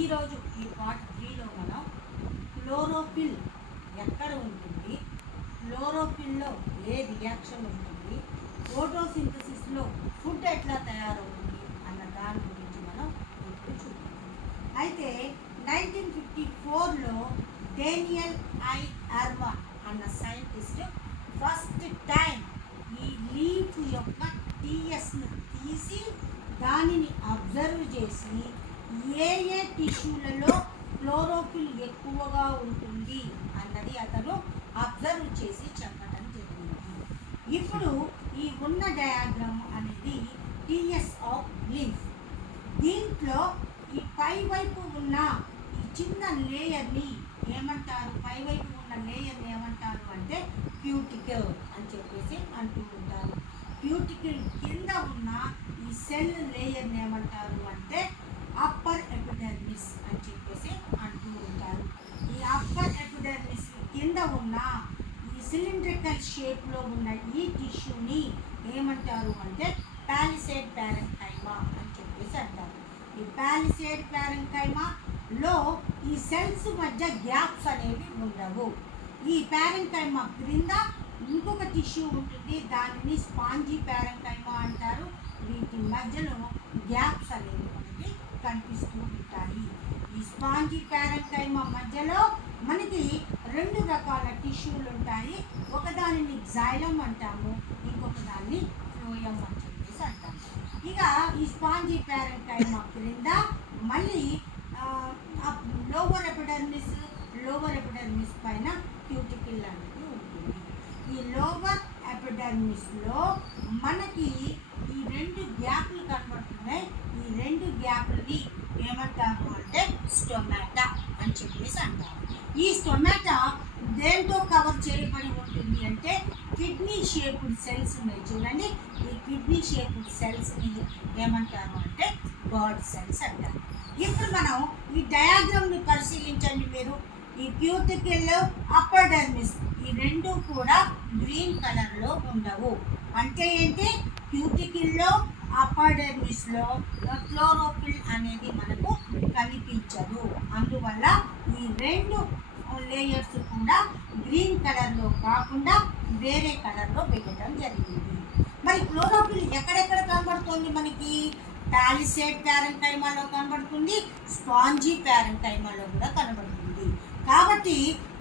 ఈరోజు ఈ పార్ట్ 3లో మనం క్లోరోఫిల్ ఎక్కడ ఉంటుంది, క్లోరోఫిల్లో ఏ రియాక్షన్ ఉంటుంది, ఫోటోసింథసిస్లో ఫుడ్ ఎట్లా తయారవుతుంది అన్న దాని గురించి మనం ఇప్పుడు చూద్దాం. అయితే 1954లో డేనియల్ ఐ ఆర్మాన్ అన్న సైంటిస్ట్ ఫస్ట్ టైం ఈ లీఫ్ యొక్క టీఎస్ను తీసి దానిని అబ్జర్వ్ చేసి ఏ టిష్యూలలో క్లోరోఫిల్ ఎక్కువగా ఉంటుంది అన్నది అతను అబ్జర్వ్ చేసి చెప్పడం జరిగింది. ఇప్పుడు ఈ ఉన్న డయాగ్రామ్ అనేది టీఎస్ ఆఫ్ లీఫ్. దీంట్లో ఈ పై వైపు ఉన్న ఈ చిన్న లేయర్ని ఏమంటారు, పై వైపు ఉన్న లేయర్ని ఏమంటారు అంటే క్యూటికల్ అని చెప్పేసి అంటూ ఉంటారు. క్యూటికల్ కింద ఉన్న ఈ సెల్ లేయర్ని ఏమంటారు అంటే అప్పర్ ఎపిడెర్మిస్ అని చెప్పేసి అంటూ ఉంటారు. ఈ అప్పర్ ఎపిడెర్మిస్ కింద ఉన్న ఈ సిలిండ్రికల్ షేప్లో ఉన్న ఈ టిష్యూని ఏమంటారు అంటే పాలిసేడ్ ప్యారెంకైమా అని చెప్పేసి అంటారు. ఈ పాలిసేడ్ ప్యారెంకైమాలో ఈ సెల్స్ మధ్య గ్యాప్స్ అనేవి ఉండవు. ఈ ప్యారెంకైమా క్రింద ఇంకొక టిష్యూ ఉంటుంది, దానిని స్పాంజీ ప్యారెంకైమా అంటారు. వీటి మధ్యలో గ్యాప్స్ అనేవి మనకి కనిపిస్తూ ఉంటాయి. ఈ స్పాంజీ ప్యారెంకైమా మధ్యలో మనకి రెండు రకాల టిష్యూలు ఉంటాయి. ఒకదానిని జైలం అంటాము, ఇంకొక దాన్ని ఫ్లోయం అని చెప్పేసి అంటాము. ఇక ఈ స్పాంజీ ప్యారెంకైమా క్రింద మళ్ళీ లోవర్ ఎపిడెర్మిస్ పైన క్యూటికల్ అనేది ఉంటుంది. ఈ లోవర్ ఎపిడెర్మిస్లో మనకి ఈ రెండు గ్యాప్లు కనబడుతున్నాయి. ఈ రెండు గ్యాప్లని ఏమంటారు అంటే స్టొమాటా అని చెప్పేసి అంటారు. ఈ స్టొమాటా దేంతో కవర్ చేయబడి ఉంటుంది అంటే కిడ్నీ షేప్డ్ సెల్స్ ఉన్నాయి చూడండి. ఈ కిడ్నీ షేప్డ్ సెల్స్ని ఏమంటారు అంటే గాడ్ సెల్స్ అంటారు. ఇప్పుడు మనం ఈ డయాగ్రామ్ని పరిశీలించండి మీరు. ఈ క్యూటికల్, అప్పర్ డెర్మిస్ ఈ రెండు కూడా గ్రీన్ కలర్లో ఉండవు. అంటే ఏంటి, క్యూటికల్లో అప్పర్ డెర్మిస్లో క్లోరోఫిల్ అనేది మనకు కనిపించదు. అందువల్ల ఈ రెండు లేయర్స్ కూడా గ్రీన్ కలర్లో కాకుండా వేరే కలర్లో పెట్టడం జరిగింది. మరి క్లోరోఫిల్ ఎక్కడెక్కడ కనబడుతుంది మనకి? పాలిసేడ్ ప్యారెంకైమాలో కనబడుతుంది, స్పాంజీ ప్యారెంకైమాలో కూడా కనబడుతుంది. కాబట్టి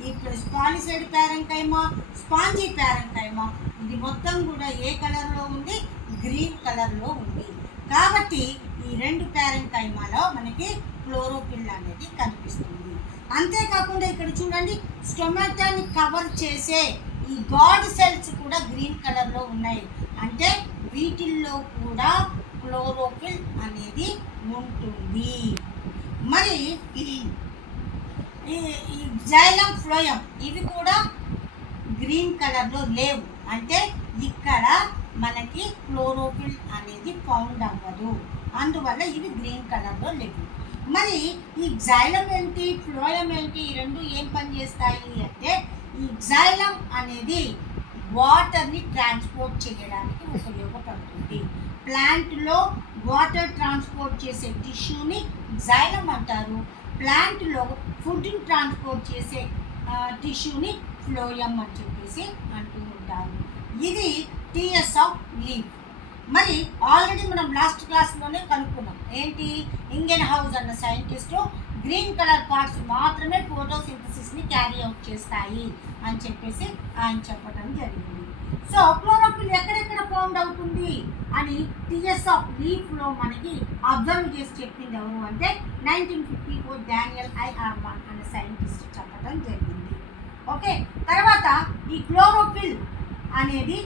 ఇప్పుడు పాలిసేడ్ ప్యారెంకైమా, స్పాంజీ ప్యారెంకైమా ఇది మొత్తం కూడా ఏ కలర్లో ఉంది? గ్రీన్ కలర్లో ఉంది. కాబట్టి ఈ రెండు ప్యారెంకైమాలో మనకి క్లోరోఫిల్ అనేది కనిపిస్తుంది. అంతేకాకుండా ఇక్కడ చూడండి, స్టొమాటాని కవర్ చేసే ఈ గాడ్ సెల్స్ కూడా గ్రీన్ కలర్లో ఉన్నాయి. అంటే వీటిల్లో కూడా క్లోరోఫిల్ అనేది ఉంటుంది. మరి ఈ జైలం, ఫ్లోయం ఇవి కూడా గ్రీన్ కలర్లో లేవు. అంటే ఇక్కడ మనకి క్లోరోఫిల్ అనేది ఫౌండ్ అవ్వదు. అందువల్ల ఇవి గ్రీన్ కలర్లో లేవు. మరి ఈ జైలం ఏంటి, ఫ్లోయం ఏంటి, ఈ రెండు ఏం పని చేస్తాయి అంటే ఈ జైలం అనేది వాటర్ని ట్రాన్స్పోర్ట్ చేయడానికి ఉపయోగపడుతుంది. ప్లాంట్లో వాటర్ ట్రాన్స్పోర్ట్ చేసే టిష్యూని జైలం అంటారు. ప్లాంట్లో ఫుడ్ని ట్రాన్స్పోర్ట్ చేసే టిష్యూని ఫ్లోయం అని చెప్పేసి అంటూ ఉంటారు. ఇది టీఎస్ ఆఫ్ లీఫ్. మరి ఆల్రెడీ మనం లాస్ట్ క్లాస్లోనే కనుక్కున్నాం. ఏంటి, ఇంగెన్ హౌస్ అన్న సైంటిస్టు గ్రీన్ కలర్ పార్ట్స్ మాత్రమే ఫోటోసింథసిస్ని క్యారీ అవుట్ చేస్తాయి అని చెప్పేసి ఆయన చెప్పడం జరిగింది. సో క్లోరోఫిల్ ఎక్కడెక్కడ ఫౌండ్ అవుతుంది అని టీఎస్ ఆఫ్ లీఫ్లో మనకి అబ్జర్వ్ చేసి చెప్పింది ఎవరు అంటే 1954 డేనియల్ ఐ ఆర్మాన్ అనే సైంటిస్ట్ చెప్పడం జరిగింది. ఓకే, తర్వాత ఈ క్లోరోఫిల్ అనేది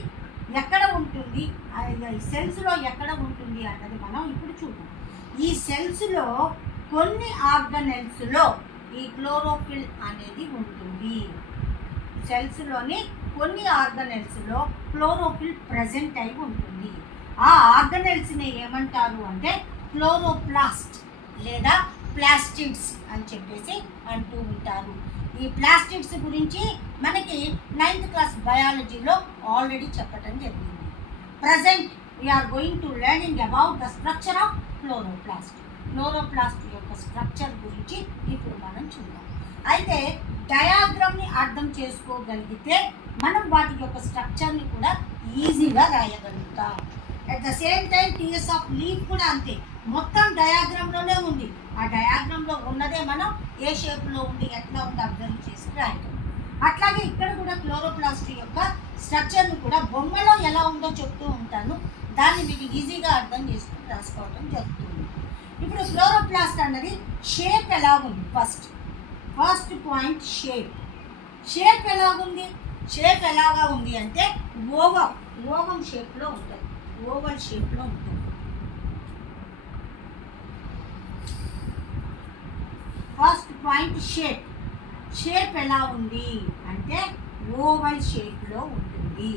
ఎక్కడ ఉంటుంది, సెల్స్లో ఎక్కడ ఉంటుంది అన్నది మనం ఇప్పుడు చూద్దాం. ఈ సెల్స్లో కొన్ని ఆర్గనెల్స్లో ఈ క్లోరోఫిల్ అనేది ఉంటుంది. సెల్స్లోని కొన్ని ఆర్గనెల్స్లో క్లోరోఫిల్ ప్రజెంట్ అయి ఉంటుంది. ఆ ఆర్గనెల్స్ని ఏమంటారు అంటే క్లోరోప్లాస్ట్ లేదా ప్లాస్టిడ్స్ అని చెప్పేసి అంటూ ఉంటారు. ఈ ప్లాస్టిడ్స్ గురించి మనకి 9th క్లాస్ బయాలజీలో ఆల్రెడీ చెప్పడం జరిగింది. Present we are going to learning about the structure of chloroplast. Chloroplast యొక్క స్ట్రక్చర్ గురించి ఇప్పుడు మనం చూద్దాం. అయితే డయాగ్రామ్ని అర్థం చేసుకోగలిగితే మనం వాటి యొక్క స్ట్రక్చర్ని కూడా ఈజీగా రాయగలుగుతాం. At the same time TS of leaf కూడా అంతే, మొత్తం డయాగ్రామ్లోనే ఉంది. ఆ డయాగ్రామ్లో ఉన్నదే మనం ఏ షేప్లో ఉంది ఎట్లా ఉంది అబ్జర్వ్ చేసి రాయటం. అట్లాగే ఇక్కడ కూడా క్లోరోప్లాస్ట్ యొక్క స్ట్రక్చర్ని కూడా బొమ్మలో ఎలా ఉందో చెప్తూ ఉంటాను, దాన్ని మీకు ఈజీగా అర్థం చేసుకుని రాసుకోవడం జరుగుతుంది. ఇప్పుడు క్లోరోప్లాస్ట్ అన్నది షేప్ ఎలాగుంది, ఫస్ట్ పాయింట్ షేప్ ఎలాగుంది, షేప్ ఎలాగా ఉంది అంటే ఓవం షేప్లో ఉంటుంది, ఓవల్ షేప్లో ఉంటుంది. ఫస్ట్ పాయింట్ షేప్ ఎలా ఉంది అంటే ఓవల్ షేప్లో ఉంటుంది.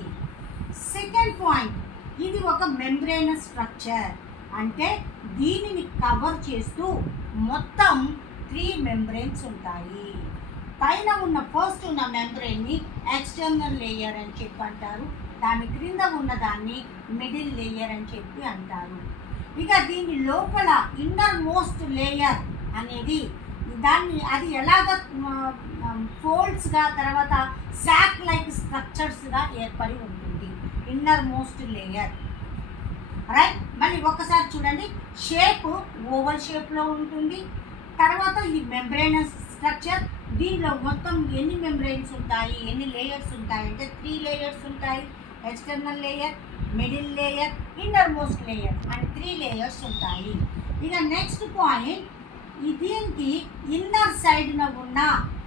సెకండ్ పాయింట్, ఇది ఒక మెంబ్రేనస్ స్ట్రక్చర్, అంటే దీనిని కవర్ చేస్తూ మొత్తం 3 మెంబ్రెయిన్స్ ఉంటాయి. పైన ఉన్న ఫస్ట్ ఉన్న మెంబ్రెయిన్ని ఎక్స్టర్నల్ లేయర్ అని చెప్పి అంటారు, దాని క్రింద ఉన్న దాన్ని మిడిల్ లేయర్ అని చెప్పి అంటారు. ఇక దీని లోపల ఇన్నర్ మోస్ట్ లేయర్ అనేది అది ఎలాగ ఫోల్డ్స్గా తర్వాత సాక్ లైక్ స్ట్రక్చర్స్గా ఏర్పడి ఉంటుంది, ఇన్నర్ మోస్ట్ లేయర్. రైట్, మళ్ళీ ఒక్కసారి చూడండి, షేప్ ఓవల్ షేప్లో ఉంటుంది. తర్వాత ఈ మెంబ్రేనస్ స్ట్రక్చర్, దీనిలో మొత్తం ఎన్ని మెంబ్రెయిన్స్ ఉంటాయి, ఎన్ని లేయర్స్ ఉంటాయి అంటే 3 లేయర్స్ ఉంటాయి. External layer, middle layer, inner most layer అని 3 లేయర్స్ ఉంటాయి. ఇక నెక్స్ట్ పాయింట్, దీనికి ఇన్నర్ సైడ్న ఉన్న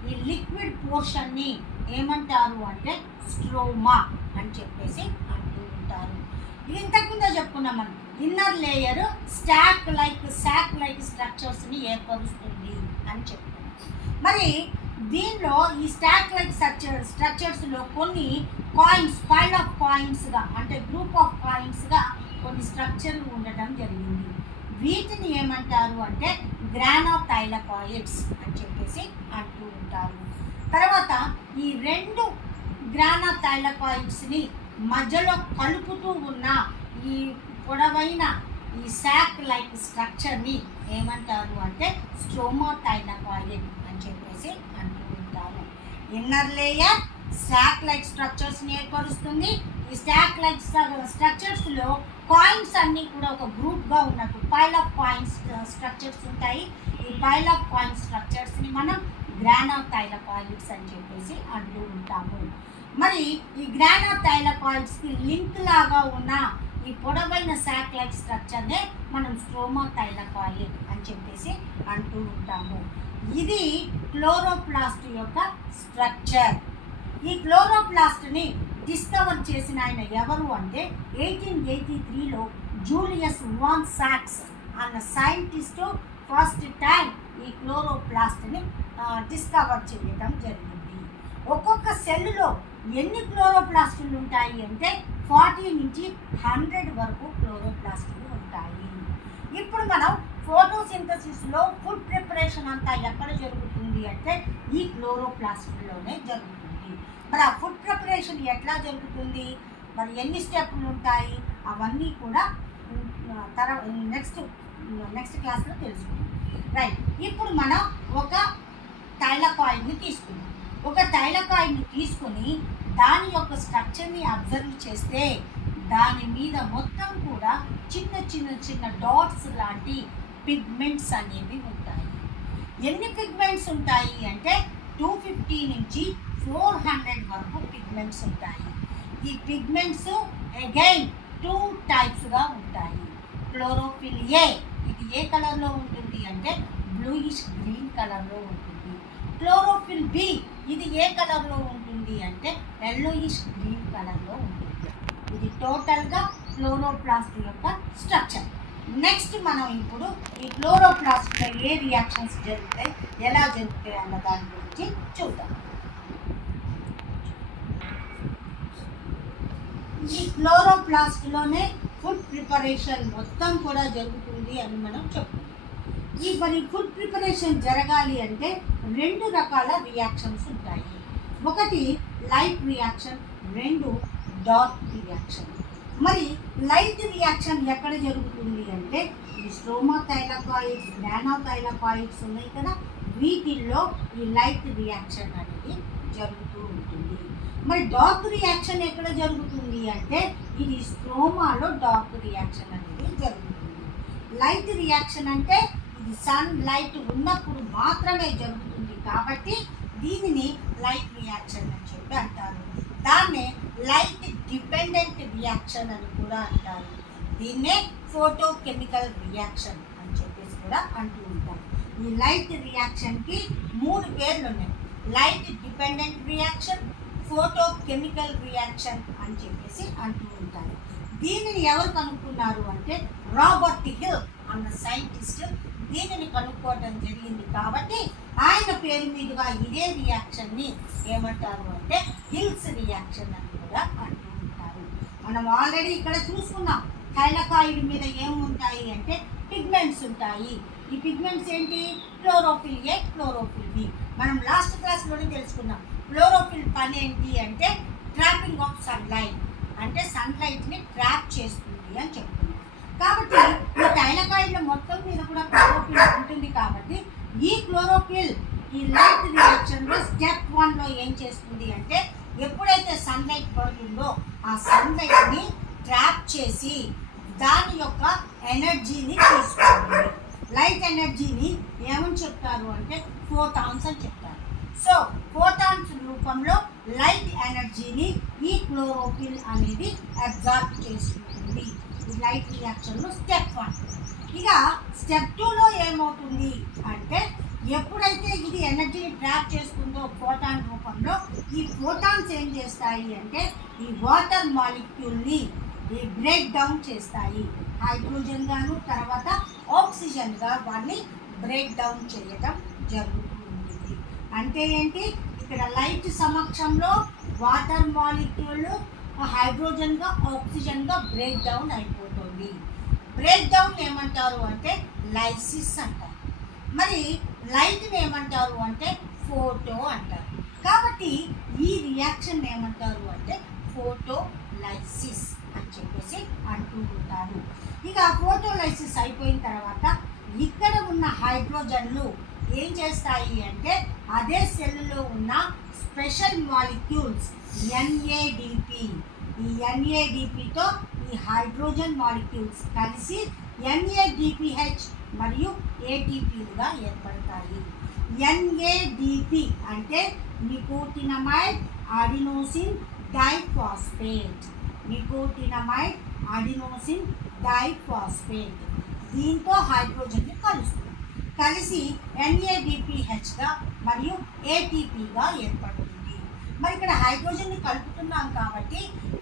ఈ లిక్విడ్ పోర్షన్ని ఏమంటారు అంటే స్ట్రోమా అని చెప్పేసి అంటూ ఉంటారు. ఇది ఇంతకుముందే చెప్పుకున్నాం మనం, ఇన్నర్ లేయర్ సాక్ లైక్ స్ట్రక్చర్స్ని ఏర్పరుస్తుంది అని చెప్పుకున్నాం. మరి దీనిలో ఈ స్టాక్ లైక్ స్ట్రక్చర్స్లో కొన్ని కాయిన్స్, పైల్ ఆఫ్ కాయిన్స్గా అంటే గ్రూప్ ఆఫ్ కాయిన్స్గా కొన్ని స్ట్రక్చర్లు ఉండటం జరిగింది. వీటిని ఏమంటారు అంటే గ్రానోథైలకాయిడ్స్ అని చెప్పేసి అంటూ ఉంటారు. తర్వాత ఈ 2 గ్రానోథైలకాయిడ్స్ని మధ్యలో కలుపుతూ ఉన్న ఈ పొడవైన ఈ సాక్ లైక్ స్ట్రక్చర్ని ఏమంటారు అంటే స్ట్రోమాథైలకాయిడ్ అని చెప్పేసి అంటూ ఉంటారు. ఇన్నర్ లేయర్ సాక్ లైక్ స్ట్రక్చర్స్ని ఏర్పరుస్తుంది. ఈ సాక్ లైక్ స్ట్రక్చర్స్లో కాయిన్స్ అన్నీ కూడా ఒక గ్రూప్గా ఉన్నట్టు పైల్ ఆఫ్ కాయిన్స్ స్ట్రక్చర్స్ ఉంటాయి. ఈ పైల్ ఆఫ్ కాయిన్స్ స్ట్రక్చర్స్ని మనం గ్రానోథైలకాయిడ్స్ అని చెప్పేసి అంటూ ఉంటాము. మరి ఈ గ్రానోథైలకాయిడ్స్కి లింక్ లాగా ఉన్న ఈ పొడవైన సాక్ లైక్ స్ట్రక్చర్నే మనం స్ట్రోమాథైలకాయిడ్ అని చెప్పేసి అంటూ ఉంటాము. ఇది క్లోరోప్లాస్ట్ యొక్క స్ట్రక్చర్. ఈ క్లోరోప్లాస్ట్ని డిస్కవర్ చేసిన ఆయన ఎవరు అంటే 1883లో జూలియస్ వాన్ సాక్స్ అన్న సైంటిస్టు ఫస్ట్ టైం ఈ క్లోరోప్లాస్ట్ని డిస్కవర్ చేయడం జరిగింది. ఒక్కొక్క సెల్లో ఎన్ని క్లోరోప్లాస్టులు ఉంటాయి అంటే 40 నుంచి 100 వరకు క్లోరోప్లాస్టులు ఉంటాయి. ఇప్పుడు మనం ఫోటోసింథసిస్లో ఫుడ్ ప్రిపరేషన్ అంతా ఎక్కడ జరుగుతుంది అంటే ఈ క్లోరోప్లాస్ట్లోనే జరుగుతుంది. మరి ఆ ఫుడ్ ప్రిపరేషన్ ఎట్లా జరుగుతుంది, మరి ఎన్ని స్టెప్లు ఉంటాయి అవన్నీ కూడా నెక్స్ట్ క్లాస్లో తెలుసుకుందాం. రైట్, ఇప్పుడు మనం ఒక థైలకాయిడ్ని తీసుకుని దాని యొక్క స్ట్రక్చర్ని అబ్జర్వ్ చేస్తే దాని మీద మొత్తం కూడా చిన్న డాట్స్ లాంటి పిగ్మెంట్స్ అనేవి ఉంటాయి. ఎన్ని పిగ్మెంట్స్ ఉంటాయి అంటే 250 నుంచి 400 వరకు పిగ్మెంట్స్ ఉంటాయి. ఈ పిగ్మెంట్స్ అగైన్ 2 టైప్స్గా ఉంటాయి. క్లోరోఫిల్ ఏ, ఇది ఏ కలర్లో ఉంటుంది అంటే బ్లూయిష్ గ్రీన్ కలర్లో ఉంటుంది. క్లోరోఫిల్ బి, ఇది ఏ కలర్లో ఉంటుంది అంటే ఎల్లోయిష్ గ్రీన్ కలర్లో ఉంటుంది. ఇది టోటల్గా క్లోరోప్లాస్ట్ యొక్క స్ట్రక్చర్. నెక్స్ట్ మనం ఇప్పుడు ఈ క్లోరోప్లాస్ట్లో ఏ రియాక్షన్స్ జరుగుతాయి, ఎలా జరుగుతాయి అన్న దాని గురించి చూద్దాం. ఈ క్లోరోప్లాస్ట్లోనే ఫుడ్ ప్రిపరేషన్ మొత్తం కూడా జరుగుతుంది అని మనం చెప్పుకుంటాం. మరి ఫుడ్ ప్రిపరేషన్ జరగాలి అంటే 2 రకాల రియాక్షన్స్ ఉంటాయి. ఒకటి లైట్ రియాక్షన్, 2 డార్క్ రియాక్షన్. మరి లైట్ రియాక్షన్ ఎక్కడ జరుగుతుంది అంటే ఈ స్ట్రోమాథైలకాయిడ్స్, గ్రానోథైలకాయిడ్స్ ఉన్నాయి కదా, వీటిల్లో ఈ లైట్ రియాక్షన్ అనేది జరుగుతూ ఉంటుంది. మరి డార్క్ రియాక్షన్ ఎక్కడ జరుగుతుంది అంటే ఇది స్ట్రోమాలో డార్క్ రియాక్షన్ అనేది జరుగుతుంది. లైట్ రియాక్షన్ అంటే ఇది సన్ లైట్ ఉన్నప్పుడు మాత్రమే జరుగుతుంది కాబట్టి దీనిని లైట్ రియాక్షన్ అని చెప్పి అంటారు. దాన్నే లైట్ డిపెండెంట్ రియాక్షన్ అని కూడా అంటారు. దీన్నే ఫోటో కెమికల్ రియాక్షన్ అని చెప్పేసి కూడా అంటూ ఉంటారు. ఈ లైట్ రియాక్షన్కి 3 పేర్లు ఉన్నాయి. Light dependent reaction, photo chemical reaction అని చెప్పేసి అంటూ ఉంటారు. దీనిని ఎవరు కనుక్కున్నారు అంటే రాబర్ట్ హిల్ అన్న సైంటిస్ట్ దీనిని కనుక్కోవడం జరిగింది కాబట్టి ఆయన పేరు మీదుగా ఇదే రియాక్షన్ని ఏమంటారు అంటే హిల్స్ రియాక్షన్ అని కూడా అంటూ ఉంటారు. మనం ఆల్రెడీ ఇక్కడ చూసుకున్నాం థైలకాయిడ్ మీద ఏముంటాయి అంటే పిగ్మెంట్స్ ఉంటాయి. ఈ పిగ్మెంట్స్ ఏంటి? Chlorophyll A, chlorophyll B. మనం లాస్ట్ క్లాస్లోనే తెలుసుకున్నాం. క్లోరోఫిల్ పని ఏంటి అంటే ట్రాపింగ్ ఆఫ్ సన్లైట్, అంటే సన్లైట్ని ట్రాప్ చేస్తుంది అని చెప్తున్నాం. కాబట్టి ఈ థైలకాయిడ్ల మొత్తం మీద కూడా క్లోరోఫిల్ ఉంటుంది కాబట్టి ఈ క్లోరోఫిల్ ఈ లైట్ రియాక్షన్లో స్టెప్ 1లో ఏం చేస్తుంది అంటే ఎప్పుడైతే సన్లైట్ పడుతుందో ఆ సన్లైట్ని ట్రాప్ చేసి దాని యొక్క ఎనర్జీని తీసుకుంటుంది. లైట్ ఎనర్జీని ఏమని చెప్తారు అంటే ఫోటాన్స్ అని చెప్తారు. సో ఫోటాన్స్ రూపంలో లైట్ ఎనర్జీని ఈ క్లోరోఫిల్ అనేది అబ్జార్బ్ చేసుకుంటుంది ఈ లైట్ రియాక్షన్లో స్టెప్ 1. ఇక స్టెప్ 2లో ఏమవుతుంది అంటే ఎప్పుడైతే ఇది ఎనర్జీని ట్రాప్ చేసుకుందో ఫోటాన్ రూపంలో ఈ ఫోటాన్స్ ఏం చేస్తాయి అంటే ఈ వాటర్ మాలిక్యూల్ని బ్రేక్ డౌన్ చేస్తాయి. హైడ్రోజన్ గాను తర్వాత ఆక్సిజన్గా వాటిని బ్రేక్ డౌన్ చేయడం జరుగుతుంది. అంటే ఏంటి? ఇక్కడ లైట్ సమక్షంలో వాటర్ మాలిక్యూల్ హైడ్రోజన్గా ఆక్సిజన్గా బ్రేక్ డౌన్ అయిపోతుంది. బ్రేక్ డౌన్ ఏమంటారు అంటే లైసిస్ అంటారు. మరి లైట్ని ఏమంటారు అంటే ఫోటో అంటారు. కాబట్టి ఈ రియాక్షన్ ఏమంటారు అంటే ఫోటోలైసిస్ అని చెప్పేసి అంటూ ఉంటారు. ఇక ఫోటోలైసిస్ అయిపోయిన తర్వాత ఇక్కడ ఉన్న హైడ్రోజన్లు ఏం చేస్తాయి అంటే అదే సెల్లో ఉన్న స్పెషల్ మాలిక్యూల్స్ NADP, ఈ NADPతో ఈ హైడ్రోజన్ మాలిక్యూల్స్ కలిసి NADPH మరియు ATPలుగా ఏర్పడతాయి. NADP అంటే nicotinamide adenosine diphosphate, nicotinamide adenosine diphosphate. దీంతో హైడ్రోజన్ని కలుస్తుంది, కలిసి NADPHగా మరియు ATPగా ఏర్పడుతుంది. మరి ఇక్కడ హైడ్రోజన్ని కలుపుతున్నాం కాబట్టి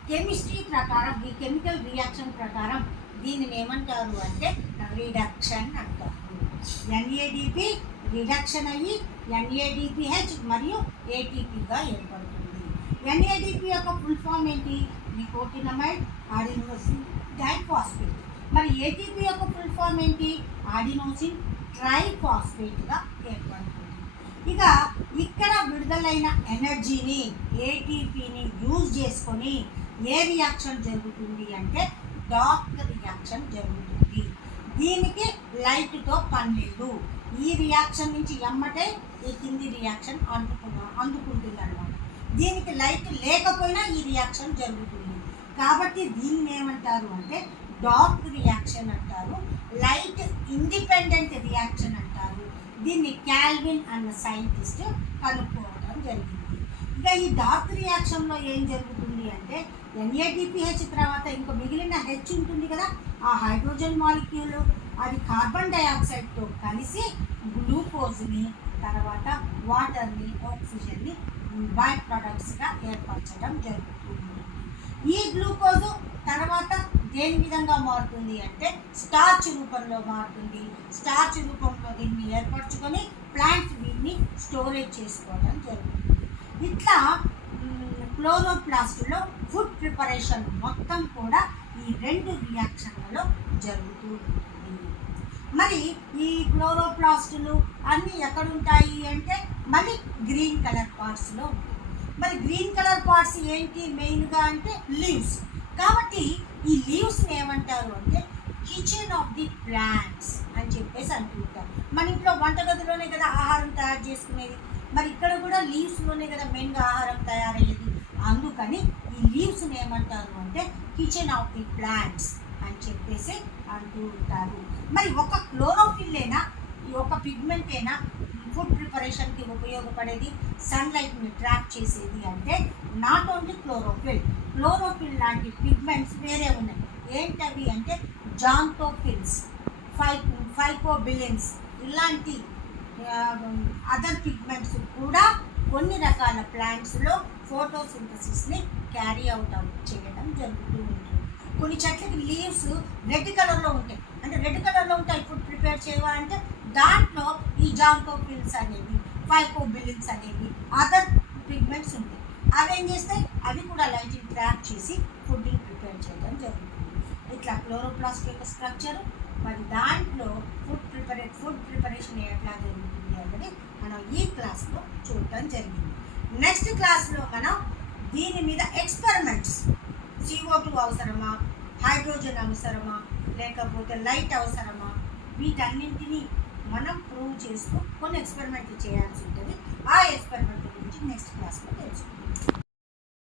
కెమిస్ట్రీ ప్రకారం ఈ కెమికల్ రియాక్షన్ ప్రకారం దీనిని ఏమంటారు అంటే రిడక్షన్ అంటారు. NADP రిడక్షన్ అయ్యి NADPH మరియు ATPగా ఏర్పడుతుంది. NADP యొక్క ఫుల్ ఫామ్ ఏంటి? Nicotinamide adenosine diphosphate. మరి ATP యొక్క ఫుల్ ఫామ్ ఏంటి? అడినోసిన్ ట్రైఫాస్ఫేట్గా ఏర్పడుతుంది. ఇక ఇక్కడ విడుదలైన ఎనర్జీని ATPని యూజ్ చేసుకొని ఏ రియాక్షన్ జరుగుతుంది అంటే డార్క్ రియాక్షన్ జరుగుతుంది. దీనికి లైట్తో పని లేదు. ఈ రియాక్షన్ నుంచి ఎమ్మటే ఈ కింది రియాక్షన్ అందుకుంటుంది అన్నమాట. దీనికి లైట్ లేకపోయినా ఈ రియాక్షన్ జరుగుతుంది కాబట్టి దీన్ని ఏమంటారు అంటే డార్క్ రియాక్షన్ అంటారు, లైట్ ఇండిపెండెంట్ రియాక్షన్ అంటారు. దీన్ని కాల్విన్ అన్న సైంటిస్ట్ కనుక్కోవడం జరిగింది. ఇక ఈ డార్క్ రియాక్షన్లో ఏం జరుగుతుంది అంటే NADPH తర్వాత ఇంకో మిగిలిన H ఉంటుంది కదా, ఆ హైడ్రోజన్ మాలిక్యూల్ అది కార్బన్ డైఆక్సైడ్తో కలిసి గ్లూకోజ్ని తర్వాత వాటర్ని ఆక్సిజన్ని బై ప్రొడక్ట్స్గా ఏర్పరచడం జరుగుతుంది. ఈ గ్లూకోజ్ తర్వాత దేని విధంగా మారుతుంది అంటే స్టార్చ్ రూపంలో మారుతుంది. స్టార్చ్ రూపంలో దీన్ని ఏర్పరచుకొని ప్లాంట్స్ వీటిని స్టోరేజ్ చేసుకోవడం జరుగుతుంది. ఇట్లా క్లోరోప్లాస్ట్లో ఫుడ్ ప్రిపరేషన్ మొత్తం కూడా ఈ 2 రియాక్షన్లలో జరుగుతూ ఉంటుంది. మరి ఈ క్లోరోప్లాస్టులు అన్నీ ఎక్కడుంటాయి అంటే మళ్ళీ గ్రీన్ కలర్ పార్ట్స్లో ఉంటాయి. మరి గ్రీన్ కలర్ పార్ట్స్ ఏంటి మెయిన్గా అంటే లీవ్స్. కాబట్టి ఈ లీవ్స్ని ఏమంటారు అంటే కిచెన్ ఆఫ్ ది ప్లాంట్స్ అని చెప్పేసి అంటుంటారు. మన ఇంట్లో వంటగదిలోనే కదా ఆహారం తయారు చేసుకునేది, మరి ఇక్కడ కూడా లీవ్స్లోనే కదా మెయిన్గా ఆహారం తయారయ్యేది. అందుకని ఈ లీవ్స్ని ఏమంటారు అంటే కిచెన్ ఆఫ్ ది ప్లాంట్స్ అని చెప్పేసి అంటూ ఉంటారు. మరి ఒక క్లోరోఫిల్లేనా, ఈ ఒక పిగ్మెంటేనా ఫుడ్ ప్రిపరేషన్కి ఉపయోగపడేది, సన్లైట్ని ట్రాప్ చేసేది అంటే నాట్ ఓన్లీ క్లోరోఫిల్ లాంటి పిగ్మెంట్స్ వేరే ఉన్నాయి. ఏంటవి అంటే జాంతోఫిల్స్, ఫైకోబిలిన్స్ ఇలాంటి అదర్ పిగ్మెంట్స్ కూడా కొన్ని రకాల ప్లాంట్స్లో ఫోటోసింథసిస్ని క్యారీ అవుట్ చేయడం జరుగుతూ ఉంటుంది. కొన్ని చెట్లకి లీవ్స్ రెడ్ కలర్లో ఉంటాయి, అంటే రెడ్ కలర్లో ఉంటాయి ఫుడ్ ప్రిపేర్ చేయవా అంటే దాంట్లో ఈ జాంతోఫిల్స్ అనేవి, ఫైకోబిలిన్స్ అనేవి అదర్ పిగ్మెంట్స్ ఉంటాయి. అవి ఏం చేస్తాయి, అవి కూడా లైట్ని ట్రాప్ చేసి ఫుడ్ని ప్రిపేర్ చేయడం జరుగుతుంది. ఇట్లా క్లోరోప్లాస్ట్ యొక్క స్ట్రక్చర్, మరి దాంట్లో ఫుడ్ ప్రిపరేషన్ ఎట్లా జరుగుతుంది అనేది మనం ఈ క్లాస్లో చూడటం జరిగింది. నెక్స్ట్ క్లాస్లో మనం దీని మీద ఎక్స్పెరిమెంట్స్, CO2 అవసరమా, హైడ్రోజన్ అవసరమా, లేకపోతే లైట్ అవసరమా, వీటన్నింటినీ మనం ప్రూవ్ చేస్తూ కొన్ని ఎక్స్పెరిమెంట్లు చేయాల్సి ఉంటుంది. ఆ ఎక్స్పెరిమెంట్ గురించి నెక్స్ట్ క్లాస్లో తెలుసుకుంటాం.